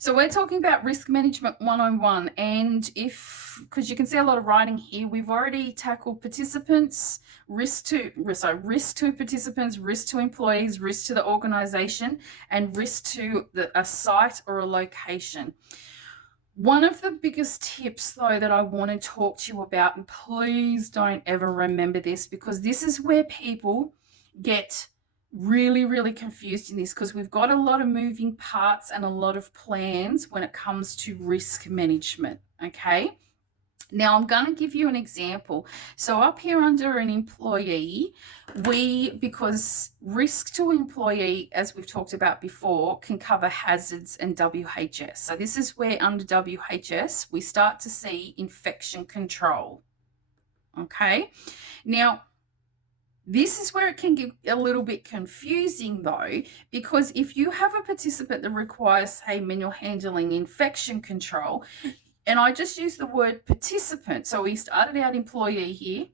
So we're talking about risk management 101, and because you can see a lot of writing here, we've already tackled participants, risk to participants, risk to employees, risk to the organization, and risk to a site or a location. One of the biggest tips, though, that I want to talk to you about, and please don't ever remember this, because this is where people get really, really confused in this, because we've got a lot of moving parts and a lot of plans when it comes to risk management. Okay. Now, I'm going to give you an example. So up here under an employee, because risk to employee, as we've talked about before, can cover hazards and WHS. So this is where under WHS, we start to see infection control. Okay. Now, this is where it can get a little bit confusing, though, because if you have a participant that requires, say, manual handling, infection control, and I just use the word participant. So we started out employee here,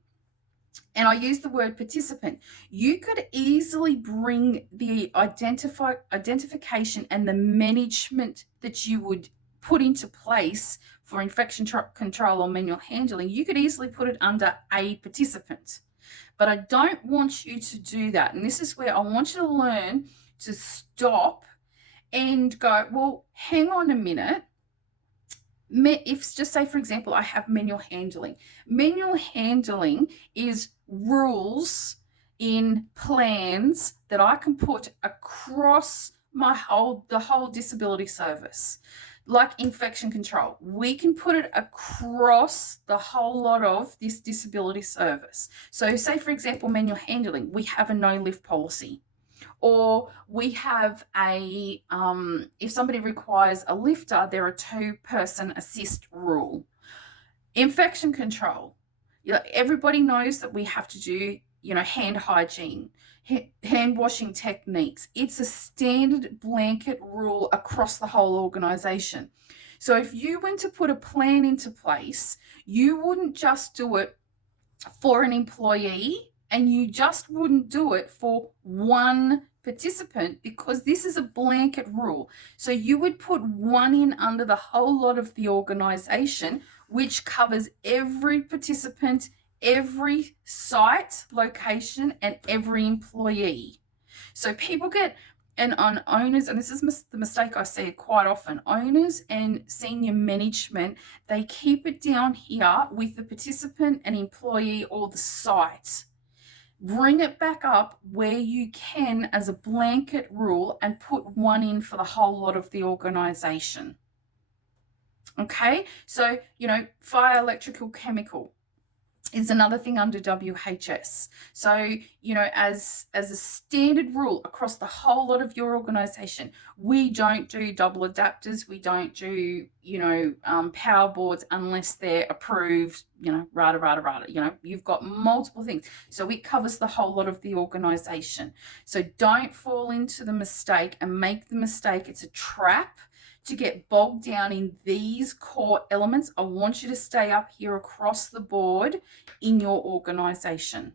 and I use the word participant. You could easily bring the identification and the management that you would put into place for infection control or manual handling. You could easily put it under a participant. But I don't want you to do that. And this is where I want you to learn to stop and go, well, hang on a minute. If just say, for example, I have manual handling. Manual handling is rules in plans that I can put across the whole disability service. Like infection control, we can put it across the whole lot of this disability service. So say, for example, manual handling, we have a no lift policy. Or we have if somebody requires a lifter, there are 2-person assist rule. Infection control. Everybody knows that we have to do, hand hygiene, hand washing techniques. It's a standard blanket rule across the whole organization. So if you went to put a plan into place, you wouldn't just do it for an employee, and you just wouldn't do it for one participant, because this is a blanket rule. So you would put one in under the whole lot of the organization, which covers every participant, every site, location, and every employee. So people get, and on owners, and this is the mistake I see quite often, owners and senior management, they keep it down here with the participant and employee or the site. Bring it back up where you can as a blanket rule and put one in for the whole lot of the organization. Okay, so, fire, electrical, chemical is another thing under WHS. So, as a standard rule across the whole lot of your organization, we don't do double adapters. We don't do, power boards unless they're approved, rada. You've got multiple things. So it covers the whole lot of the organization. So don't fall into the mistake and make the mistake. It's a trap to get bogged down in these core elements. I want you to stay up here across the board in your organization.